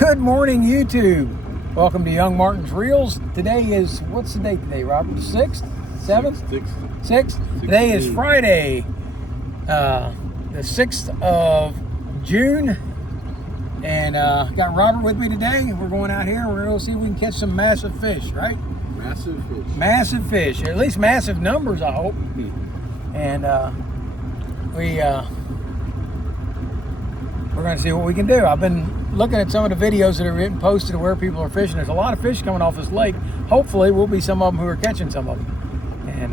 Good morning, YouTube. Welcome to Young Martin's Reels. Today is, what's the date today, Robert? The 6th? 7th? 6th? Today is Friday, the 6th of June. And got Robert with me today. We're going out here. We're going to see if we can catch some massive fish, right? Massive fish. Massive fish. At least massive numbers, I hope. And we're going to see what we can do. I've been looking at some of the videos that are getting posted of where people are fishing. There's a lot of fish coming off this lake. Hopefully we'll be some of them who are catching some of them. And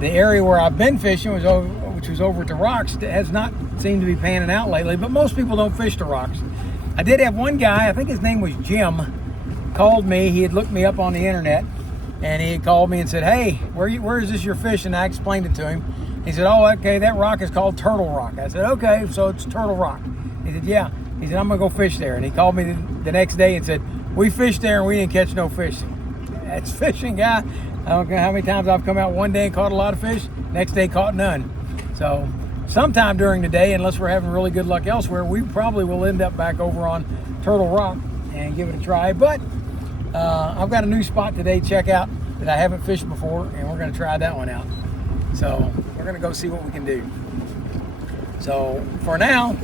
the area where I've been fishing was over, which was over at the rocks, has not seemed to be panning out lately, but most people don't fish the rocks. I did have one guy, I think his name was Jim, called me. He had looked me up on the internet, and he had called me and said, hey, where is this you're fishing? I explained it to him. He said, oh, okay, that rock is called Turtle Rock. I said, okay, so it's Turtle Rock. He said, yeah. He said, I'm gonna go fish there. And he called me the next day and said, we fished there and we didn't catch no fish. That's fishing, guy. I don't know how many times I've come out one day and caught a lot of fish, next day caught none. So sometime during the day, unless we're having really good luck elsewhere, we probably will end up back over on Turtle Rock and give it a try. But I've got a new spot today, check out, that I haven't fished before, and we're gonna try that one out. So we're gonna go see what we can do. So for now,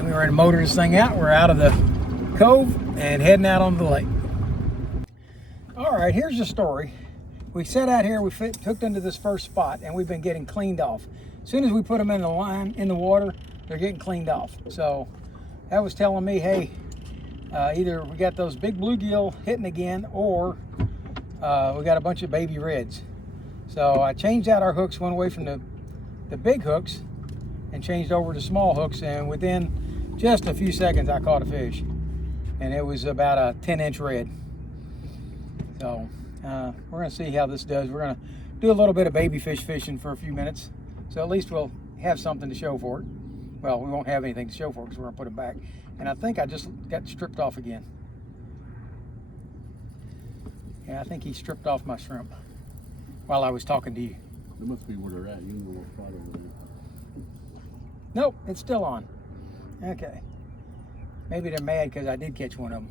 we're ready to motor this thing out. We're out of the cove and heading out onto the lake. All right, here's the story. We set out here, we hooked into this first spot, and we've been getting cleaned off. As soon as we put them in the line, in the water, they're getting cleaned off. So that was telling me, hey, either we got those big bluegill hitting again, or we got a bunch of baby reds. So I changed out our hooks, went away from the big hooks and changed over to small hooks, and within just a few seconds I caught a fish, and it was about a 10-inch red. So we're gonna see how this does. We're gonna do a little bit of baby fish fishing for a few minutes, so at least we'll have something to show for it. Well, we won't have anything to show for it because we're gonna put it back. And I think I just got stripped off again. Yeah, I think he stripped off my shrimp while I was talking to you. That must be where they're at. You can go spot over there. Nope, it's still on. Okay. Maybe they're mad because I did catch one of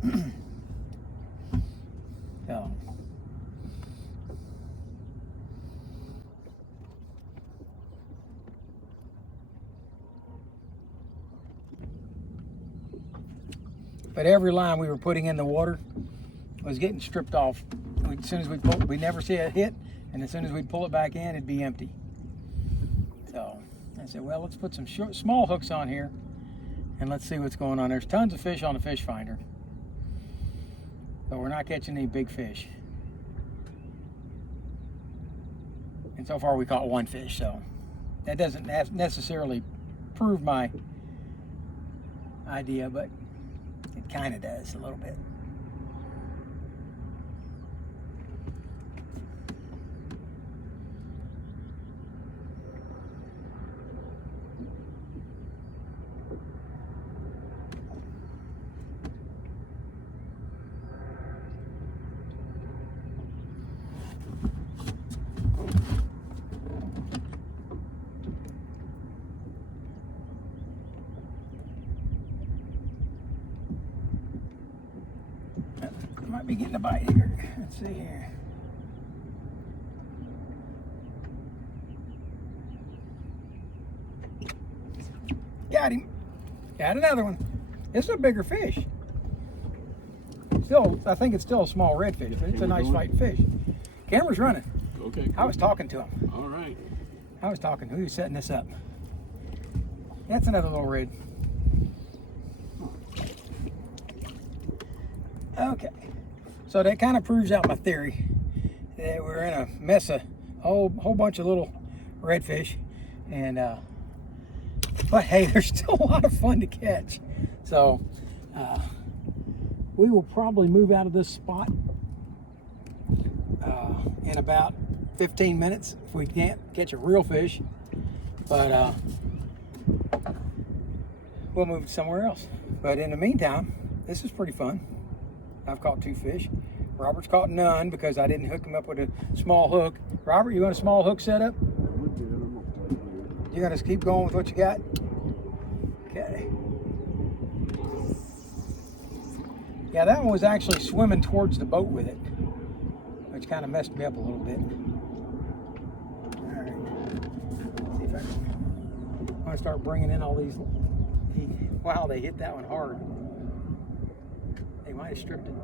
them. So. But every line we were putting in the water was getting stripped off. As soon as we pull, we never see it hit, and as soon as we'd pull it back in, it'd be empty. So I said, well, let's put some small hooks on here, and let's see what's going on. There's tons of fish on the fish finder, but we're not catching any big fish. And so far we caught one fish, so that doesn't necessarily prove my idea, but it kind of does a little bit. Might be getting a bite here. Let's see here. Got him. Got another one. This is a bigger fish. Still, I think it's still a small redfish, but it's a nice fighting fish. Camera's running. Okay. Cool. I was talking to him. All right. I was talking. Who's setting this up? That's another little red. Okay. So that kind of proves out my theory that we're in a mess of a whole bunch of little redfish, and but hey, there's still a lot of fun to catch. So we will probably move out of this spot in about 15 minutes if we can't catch a real fish, but we'll move somewhere else. But in the meantime, this is pretty fun. I've caught 2 fish. Robert's caught none because I didn't hook him up with a small hook. Robert, you want a small hook setup? You gotta keep going with what you got? Okay. Yeah, that one was actually swimming towards the boat with it, which kind of messed me up a little bit. All right. Let's see if I'm gonna start bringing in all these. Wow, they hit that one hard. They might have stripped it.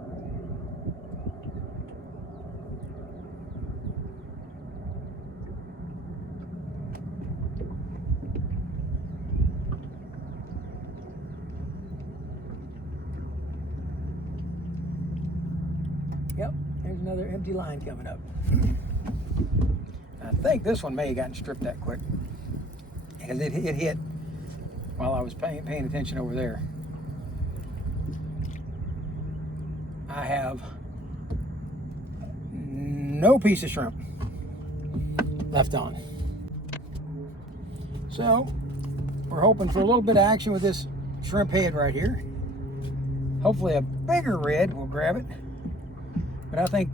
Yep, there's another empty line coming up. I think this one may have gotten stripped that quick, because it hit while I was paying attention over there. I have no piece of shrimp left on. So we're hoping for a little bit of action with this shrimp head right here. Hopefully a bigger red will grab it. But I think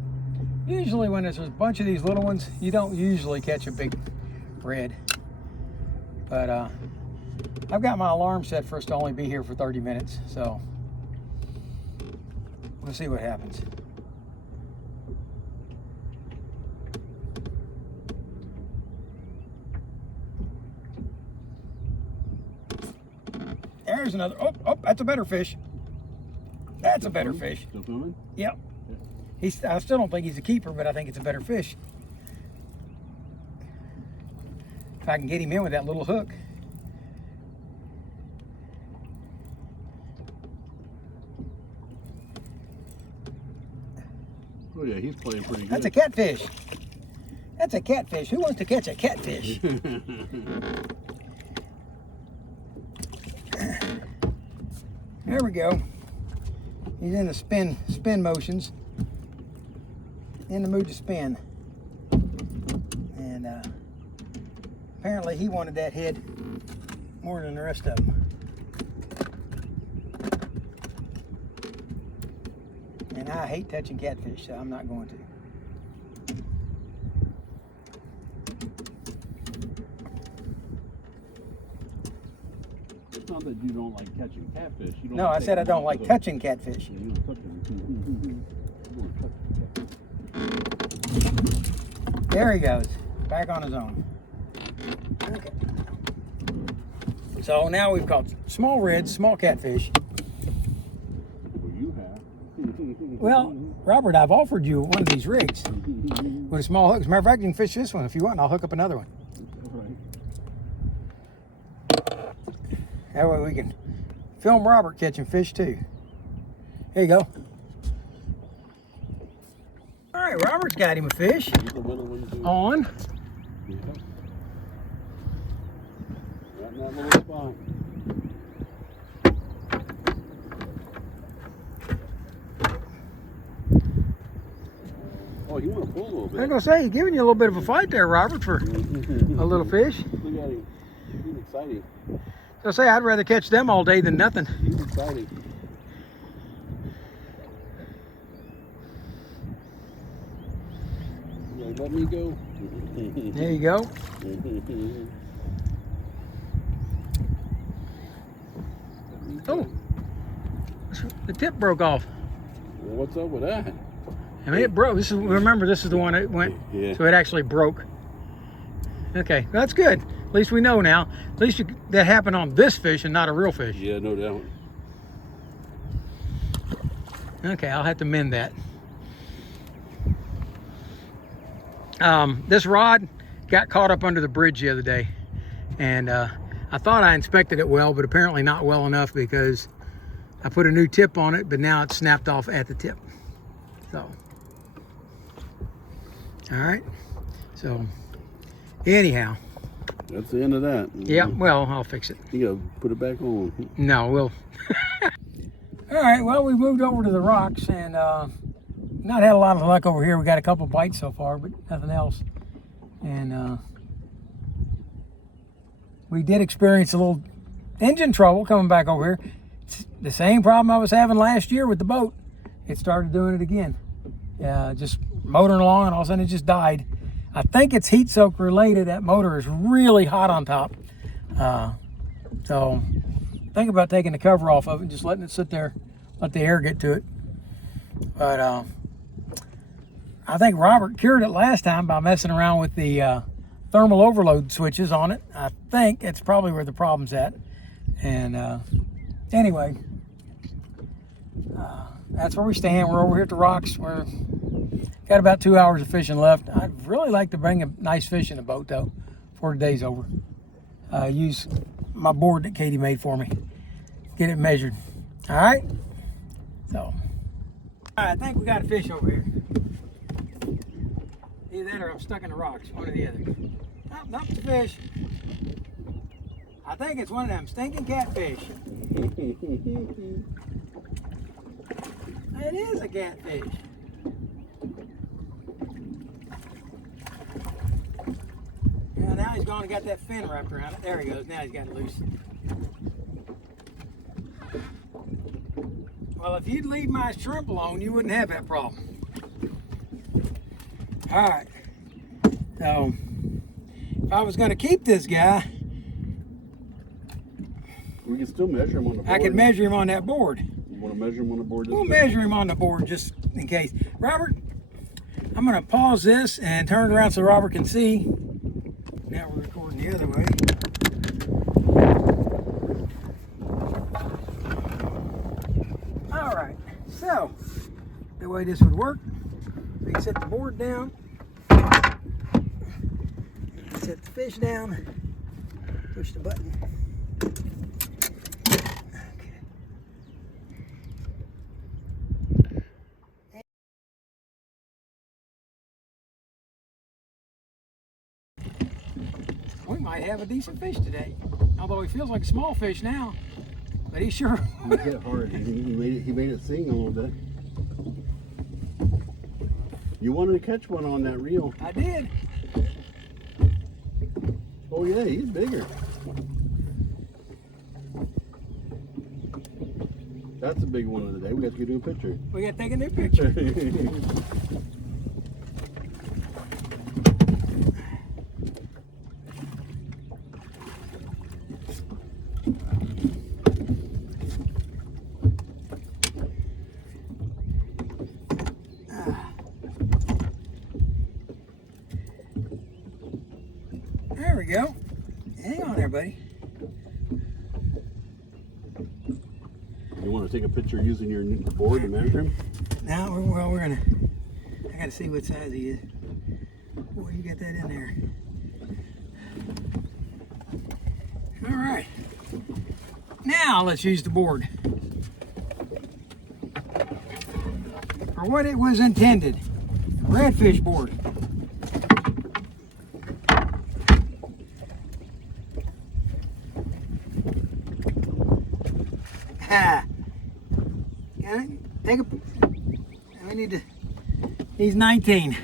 usually when there's a bunch of these little ones, you don't usually catch a big red. But I've got my alarm set for us to only be here for 30 minutes, so we'll see what happens. There's another. Oh, that's a better fish. That's a better fish. Still swimming? Yep. I still don't think he's a keeper, but I think it's a better fish. If I can get him in with that little hook. Oh yeah, he's playing pretty good. That's a catfish. That's a catfish. Who wants to catch a catfish? There we go. He's in the spin motions. In the mood to spin. And apparently he wanted that head more than the rest of them. And I hate touching catfish, so I'm not going to. It's not that you don't like catching catfish. You don't No, I said I don't like touching catfish. Yeah, you don't touch them. You don't touch them. There he goes, back on his own. Okay. So now we've caught small reds, small catfish. Well, you have. Well, Robert, I've offered you one of these rigs with a small hook. As a matter of fact, you can fish this one if you want, and I'll hook up another one. Right. That way we can film Robert catching fish too. Here you go. All right, Robert's got him a fish on. Yeah. Right in that little spot. Oh, you want to pull a little bit? I'm gonna say, he's giving you a little bit of a fight there, Robert, for a little fish. Look at him. He's exciting. So say I'd rather catch them all day than nothing. He's exciting. Let me go. There you go. Oh, the tip broke off. Well, what's up with that? I mean, it broke. Remember, this is the one that went, Yeah. so it actually broke. Okay, that's good. At least we know now. At least that happened on this fish and not a real fish. Yeah, no doubt. Okay, I'll have to mend that. This rod got caught up under the bridge the other day, and I thought I inspected it well, but apparently not well enough, because I put a new tip on it, but now it's snapped off at the tip. So, all right. So, anyhow. That's the end of that. Yeah, well, I'll fix it. You gotta put it back on. No, we'll. All right, well, we moved over to the rocks, and not had a lot of luck over here. We got a couple bites so far, but nothing else. And we did experience a little engine trouble coming back over here. It's the same problem I was having last year with the boat. It started doing it again. Just motoring along, and all of a sudden it just died. I think it's heat soak related. That motor is really hot on top. So think about taking the cover off of it and just letting it sit there, let the air get to it. But I think Robert cured it last time by messing around with the thermal overload switches on it. I think it's probably where the problem's at. And anyway, that's where we stand. We're over here at the rocks. We're got about 2 hours of fishing left. I'd really like to bring a nice fish in the boat though before the day's over. Use my board that Katie made for me. Get it measured. All right. So, all right, I think we got a fish over here. Either that or I'm stuck in the rocks. One or the other. Nope, not the fish. I think it's one of them stinking catfish. It is a catfish. Yeah, now he's gone and got that fin wrapped around it. There he goes. Now he's got it loose. Well, if you'd leave my shrimp alone, you wouldn't have that problem. All right. So, if I was going to keep this guy, we can still measure him on the board. I could measure him on that board. You want to measure him on the board? We'll measure him on the board just in case. Robert, I'm going to pause this and turn it around so Robert can see. Now we're recording the other way. All right, so the way this would work, we can set the board down, set the fish down, push the button. We might have a decent fish today, although he feels like a small fish now, but he's sure. He hit hard. He made it sing a little bit. You wanted to catch one on that reel. I did. Oh yeah, he's bigger. That's a big one of the day. We got to go do a picture. We got to take a new picture. There we go. Hang on there, buddy. You want to take a picture using your board to measure him? Now, we're gonna. I gotta see what size he is. Boy, you got that in there. All right. Now let's use the board for what it was intended. A redfish board. Take a. We need to. He's 19.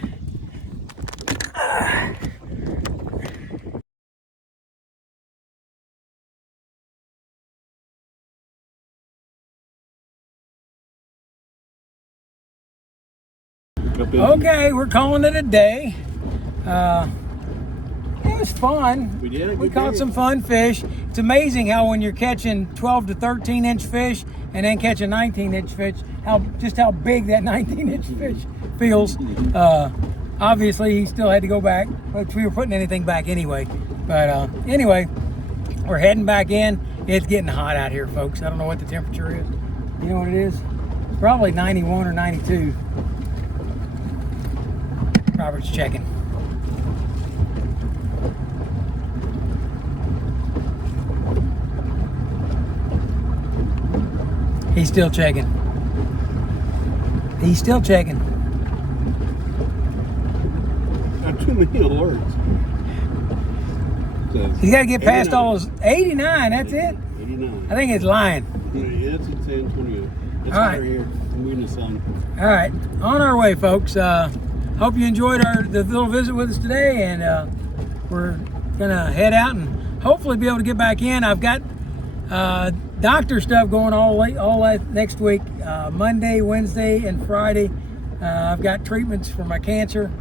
Okay, we're calling it a day. It was fun. We did. We caught some fun fish. It's amazing how when you're catching 12 to 13 inch fish and then catch a 19-inch fish, how big that 19-inch fish feels. Obviously, he still had to go back, but we were putting anything back anyway. But anyway, we're heading back in. It's getting hot out here, folks. I don't know what the temperature is. You know what it is? Probably 91 or 92. Robert's checking. He's still checking. He's still checking. Not too many alerts. He's got to get past 89. All those 89. That's it. 89. I think it's lying. Yeah, it's in San Antonio. It's all right. Here. We're in the sun. All right, on our way, folks. Hope you enjoyed the little visit with us today, and we're gonna head out and hopefully be able to get back in. I've got doctor stuff going all next week, Monday, Wednesday, and Friday. I've got treatments for my cancer.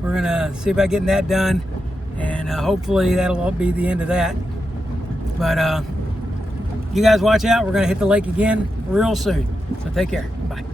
We're gonna see about getting that done, and hopefully that'll be the end of that. But you guys watch out. We're going to hit the lake again real soon. So take care. Bye.